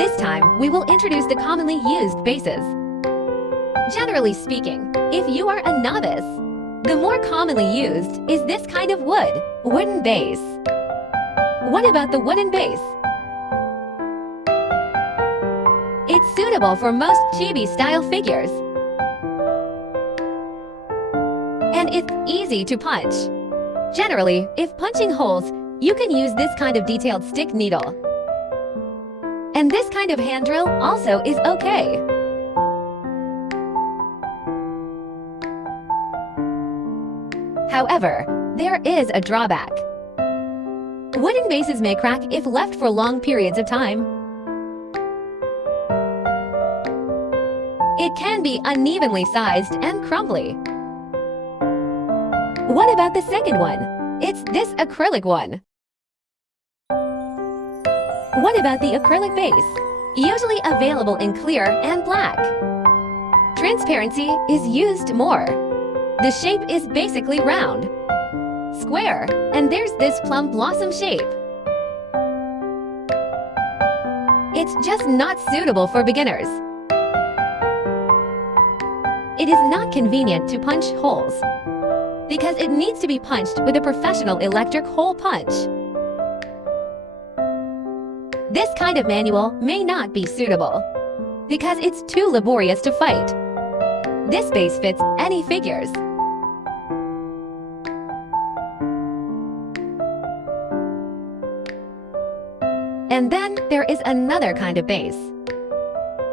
This time, we will introduce the commonly used bases. Generally speaking, if you are a novice, the more commonly used is this kind of wooden base. What about the wooden base? It's suitable for most chibi-style figures. And it's easy to punch. Generally, if punching holes, you can use this kind of detailed stick needle. And this kind of hand drill also is okay. However, there is a drawback. Wooden bases may crack if left for long periods of time. It can be unevenly sized and crumbly. What about the second one? It's this acrylic one. What about the acrylic base? Usually available in clear and black. Transparency is used more. The shape is basically round, square, and there's this plum blossom shape. It's just not suitable for beginners. It is not convenient to punch holes because it needs to be punched with a professional electric hole punch. This kind of manual may not be suitable because it's too laborious to fight. This base fits any figures. And then there is another kind of base.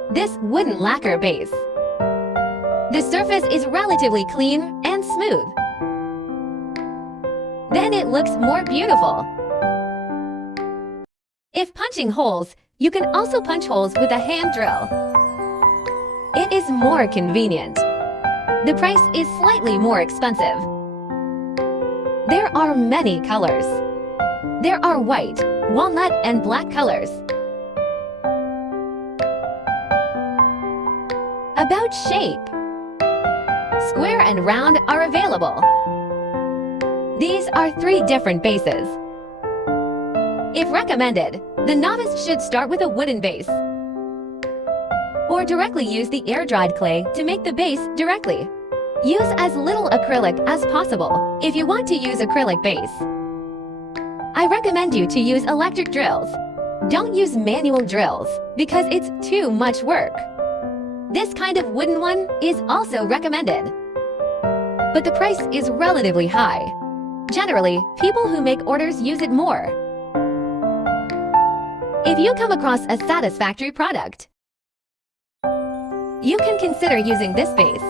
This wooden lacquer base. The surface is relatively clean and smooth. Then it looks more beautiful. If punching holes, you can also punch holes with a hand drill. It is more convenient. The price is slightly more expensive. There are many colors. There are white, walnut, and black colors. About shape. Square and round are available. These are 3 different bases. If recommended, the novice should start with a wooden base or directly use the air-dried clay to make the base directly. Use as little acrylic as possible if you want to use acrylic base. I recommend you to use electric drills. Don't use manual drills because it's too much work. This kind of wooden one is also recommended, but the price is relatively high. Generally, people who make orders use it more. If you come across a satisfactory product, you can consider using this base.